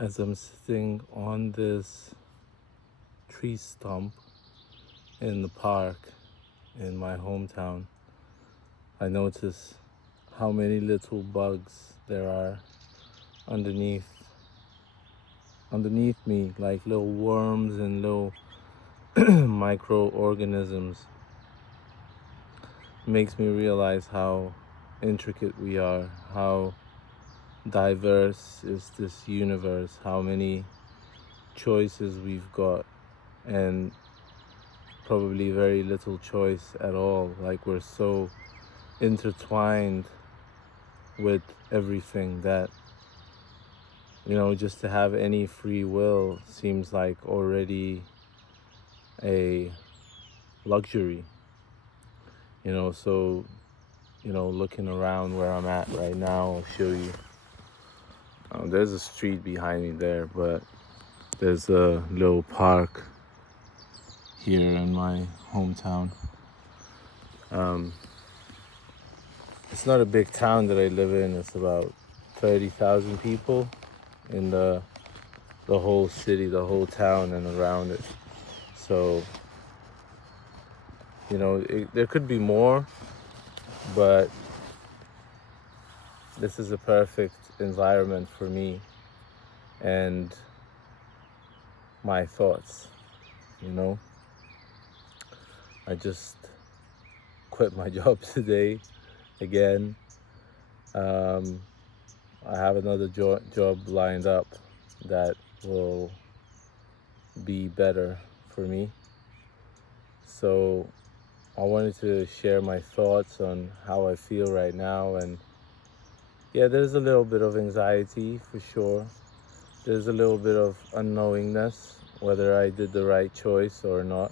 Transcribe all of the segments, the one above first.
As I'm sitting on this tree stump in the park in my hometown, I notice how many little bugs there are underneath underneath me, like little worms and little microorganisms. Makes me realize how intricate we are, how diverse is this universe, how many choices we've got, and probably very little choice at all. Like, we're so intertwined with everything that, just to have any free will seems like already a luxury. So looking around where I'm at right now, I'll show you. There's a street behind me there, but there's a little park here in my hometown. It's not a big town that I live in. It's about 30,000 people in the whole city, the whole town and around it. So, there could be more, but this is a perfect environment for me and my thoughts. I just quit my job today again. I have another job lined up that will be better for me. So I wanted to share my thoughts on how I feel right now. And yeah, there's a little bit of anxiety for sure. There's a little bit of unknowingness whether I did the right choice or not.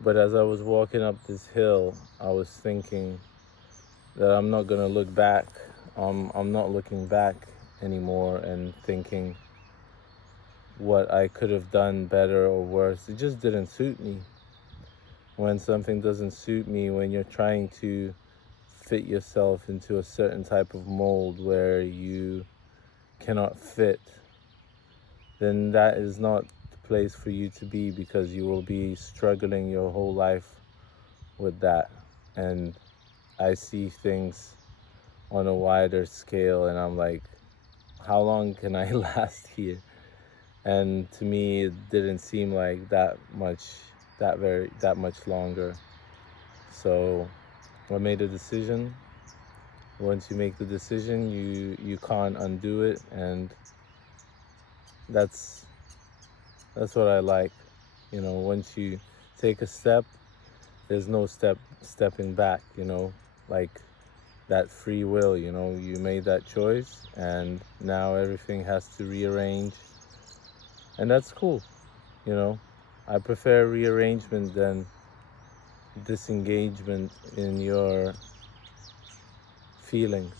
But as I was walking up this hill, I was thinking that I'm not gonna look back. I'm not looking back anymore and thinking what I could have done better or worse. It just didn't suit me. When something doesn't suit me, when you're trying to fit yourself into a certain type of mold where you cannot fit, then that is not the place for you to be, because you will be struggling your whole life with that. And I see things on a wider scale and I'm like, how long can I last here? And to me, it didn't seem like that much longer. So I made a decision. Once you make the decision, you can't undo it, and that's what I like. Once you take a step, there's no stepping back. Like that free will. You made that choice, and now everything has to rearrange, and that's cool. I prefer rearrangement than disengagement in your feelings.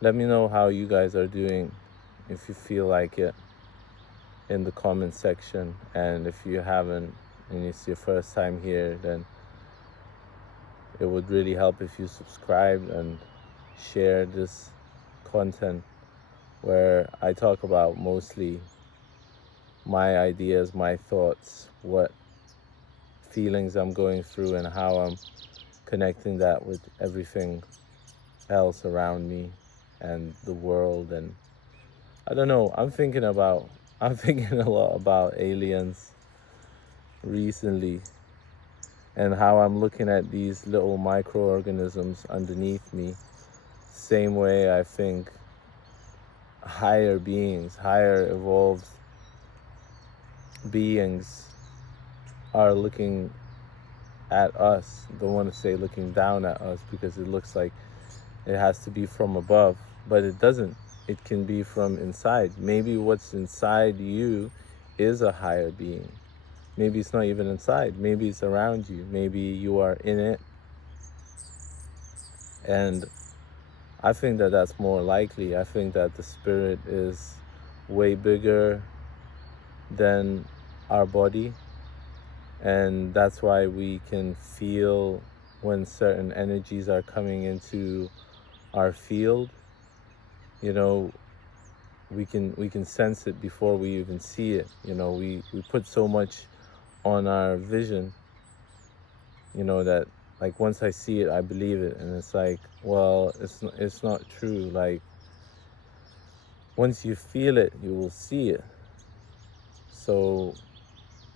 Let me know how you guys are doing, if you feel like it, in the comment section. And if you haven't and it's your first time here, then it would really help if you subscribe and share this content, where I talk about mostly my ideas, my thoughts, what feelings I'm going through, and how I'm connecting that with everything else around me and the world. And I don't know, I'm thinking a lot about aliens recently, and how I'm looking at these little microorganisms underneath me. Same way I think higher beings, higher evolved beings are looking at us. Don't want to say looking down at us, because it looks like it has to be from above, but it doesn't. It can be from inside. Maybe what's inside you is a higher being. Maybe it's not even inside. Maybe it's around you. Maybe you are in it. And I think that that's more likely. I think that the spirit is way bigger than our body. And that's why we can feel when certain energies are coming into our field. you know, we can sense it before we even see it. You know, we put so much on our vision, you know, that like once I see it, I believe it, and it's like, well, it's not true. Like once you feel it, you will see it. So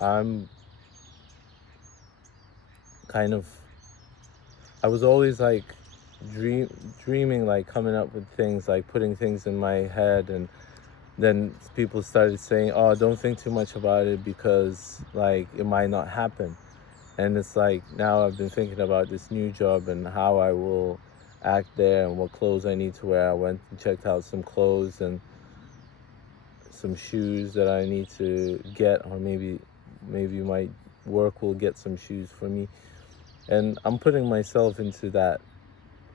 I'm kind of, I was always like dream dreaming, like coming up with things, like putting things in my head, and then people started saying, oh, don't think too much about it because like it might not happen. And it's like now I've been thinking about this new job and how I will act there and what clothes I need to wear. I went and checked out some clothes and some shoes that I need to get, or maybe my work will get some shoes for me. And I'm putting myself into that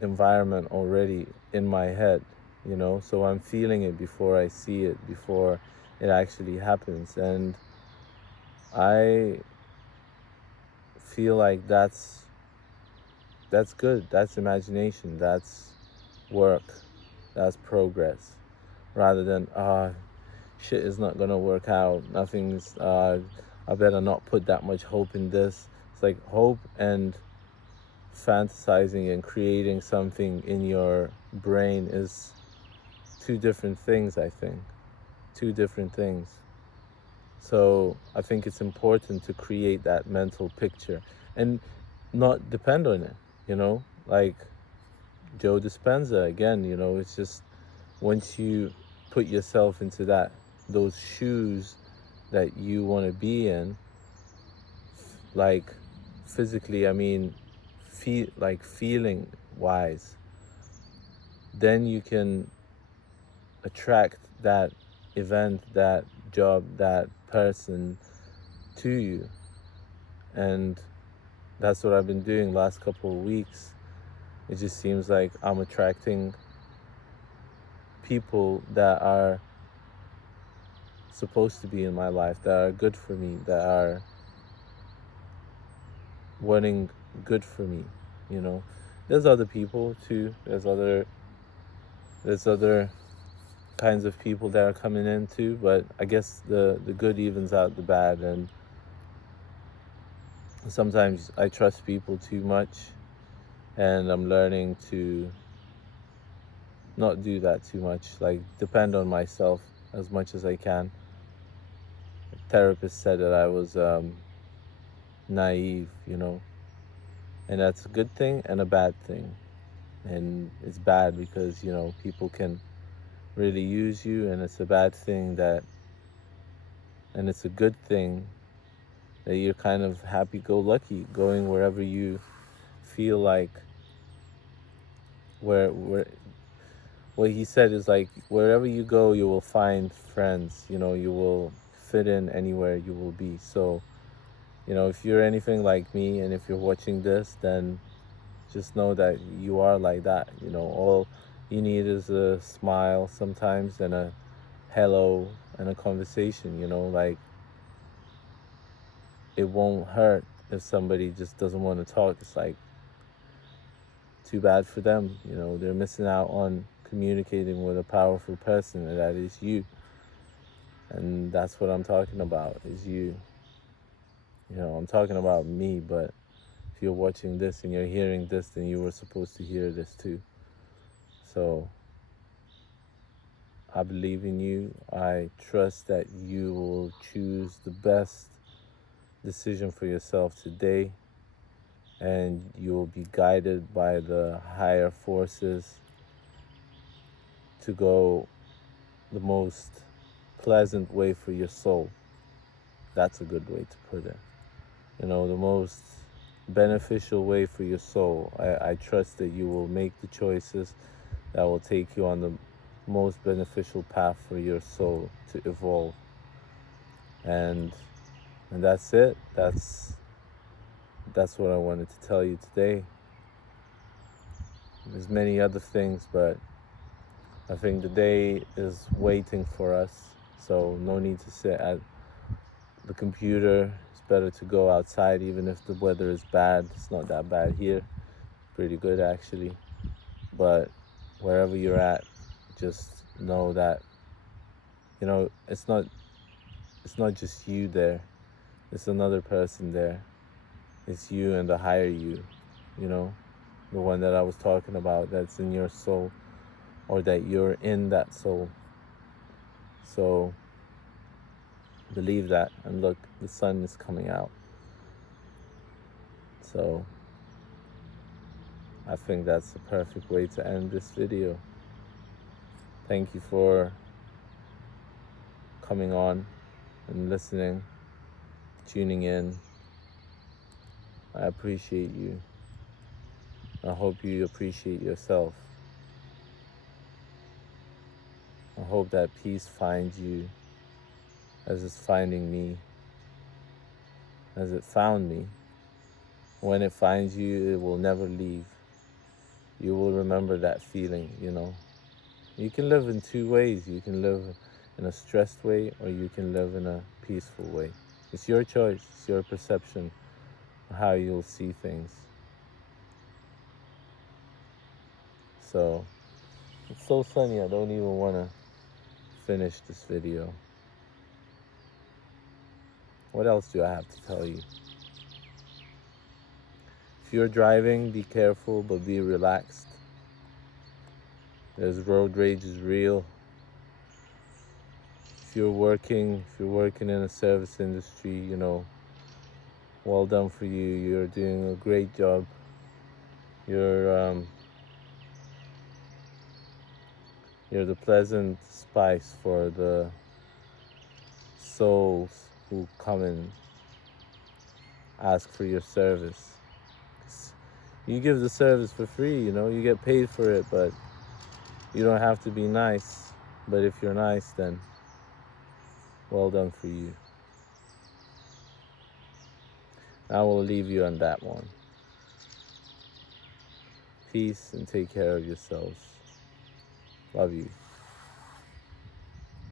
environment already in my head, you know, so I'm feeling it before I see it, before it actually happens. And I feel like that's good. That's imagination. That's work. That's progress. Rather than shit is not gonna work out. Nothing's. I better not put that much hope in this. It's like hope and fantasizing and creating something in your brain is two different things. I think two different things. So I think it's important to create that mental picture and not depend on it, you know, like Joe Dispenza again, you know, it's just once you put yourself into those shoes that you want to be in, like physically, I mean, feeling wise, then you can attract that event, that job, that person to you. And that's what I've been doing last couple of weeks. It just seems like I'm attracting people that are supposed to be in my life, that are good for me, that are wanting good for me, you know. There's other people too. There's other kinds of people that are coming in too, but I guess the good evens out the bad. And sometimes I trust people too much, and I'm learning to not do that too much, like depend on myself as much as I can. A therapist said that I was naive, you know, and that's a good thing and a bad thing. And it's bad because, you know, people can really use you, and it's a bad thing that, and it's a good thing that you're kind of happy-go-lucky, going wherever you feel like, where what he said is like, wherever you go you will find friends, you know, you will fit in anywhere you will be. So, you know, if you're anything like me and if you're watching this, then just know that you are like that. You know, all you need is a smile sometimes and a hello and a conversation, you know, like it won't hurt if somebody just doesn't want to talk. It's like too bad for them, you know, they're missing out on communicating with a powerful person, and that is you. And that's what I'm talking about, is you. You know, I'm talking about me, but if you're watching this and you're hearing this, then you were supposed to hear this too. So I believe in you. I trust that you will choose the best decision for yourself today, and you will be guided by the higher forces to go the most pleasant way for your soul. That's a good way to put it. You know, the most beneficial way for your soul. I trust that you will make the choices that will take you on the most beneficial path for your soul to evolve. And that's it. That's what I wanted to tell you today. There's many other things, but I think the day is waiting for us. So no need to sit at the computer. It's better to go outside, even if the weather is bad. It's not that bad here. Pretty good actually. But wherever you're at, just know that, it's not just you there. It's another person there. It's you and the higher you, you know, the one that I was talking about that's in your soul, or that you're in that soul. So believe that, and look, the sun is coming out. So I think that's the perfect way to end this video. Thank you for coming on and listening, tuning in. I appreciate you. I hope you appreciate yourself. I hope that peace finds you as it's finding me, as it found me. When it finds you, it will never leave. You will remember that feeling, You can live in two ways. You can live in a stressed way, or you can live in a peaceful way. It's your choice. It's your perception of how you'll see things. So, it's so sunny, I don't even want to finish this video. What else do I have to tell you? If you're driving, be careful, but be relaxed. There's road rage is real. If you're working in a service industry, well done for you. You're doing a great job. You're the pleasant spice for the souls who come and ask for your service. You give the service for free, you get paid for it, but you don't have to be nice. But if you're nice, then well done for you. I will leave you on that one. Peace, and take care of yourselves. Love you.